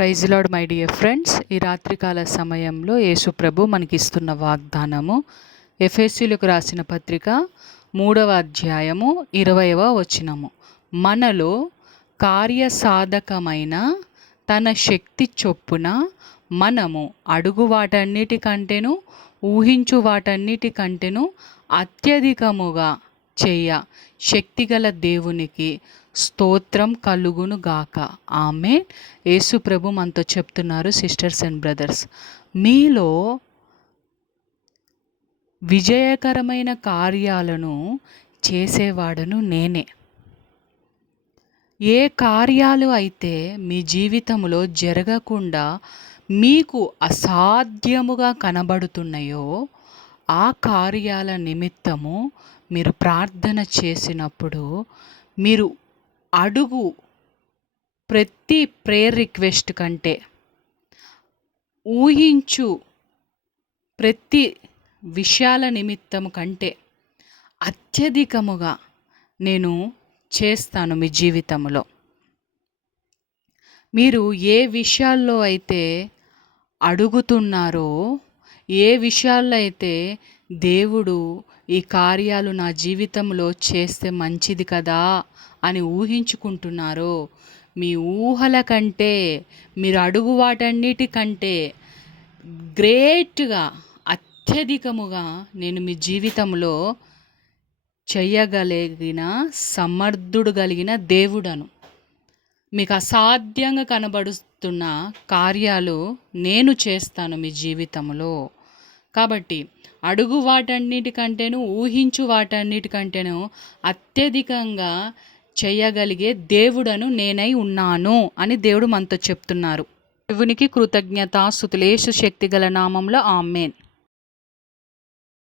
Praise Lord my dear friends. ఈ రాత్రికాల సమయంలో యేసుప్రభు మనకిస్తున్న వాగ్దానము ఎఫెసీయులకు రాసిన పత్రిక 3వ అధ్యాయము 20వ వచనము. మనలో కార్యసాధకమైన తన శక్తి చొప్పున మనము అడుగు వాటన్నిటికంటేను ఊహించు వాటన్నిటికంటేను అత్యధికముగా చేయ శక్తిగల దేవునికి స్తోత్రం కలుగును గాక. ఆమేన్. యేసు ప్రభు మనతో చెప్తున్నారు, సిస్టర్స్ అండ్ బ్రదర్స్, మీలో విజయకరమైన కార్యాలను చేసేవాడను నేనే. ఏ కార్యాలు అయితే మీ జీవితంలో జరగకుండా మీకు అసాధ్యముగా కనబడుతున్నాయో ఆ కార్యాల నిమిత్తము మీరు ప్రార్థన చేసినప్పుడు, మీరు అడుగు ప్రతి ప్రేయర్ రిక్వెస్ట్ కంటే, ఊహించు ప్రతి విషయాల నిమిత్తం కంటే అత్యధికముగా నేను చేస్తాను మీ జీవితంలో. మీరు ఏ విషయాల్లో అయితే అడుగుతున్నారో, ఏ విషయాల్లో అయితే దేవుడు ఈ కార్యాలు నా జీవితంలో చేస్తే మంచిది కదా అని ఊహించుకుంటున్నారో, మీ ఊహల కంటే, మీరు అడుగు వాటన్నిటికంటే గ్రేట్గా అత్యధికముగా నేను మీ జీవితంలో చేయగలిగిన సమర్థుడు కలిగిన దేవుడను. మీకు అసాధ్యంగా కనబడుతున్న కార్యాలు నేను చేస్తాను మీ జీవితంలో. కాబట్టి అడుగు వాటన్నిటికంటేను ఊహించు వాటన్నిటికంటేను అత్యధికంగా చేయగలిగే దేవుడను నేనై ఉన్నాను అని దేవుడు మనతో చెప్తున్నారు. దేవునికి కృతజ్ఞతాస్తుతులు. యేసు శక్తిగల నామంలో ఆమేన్.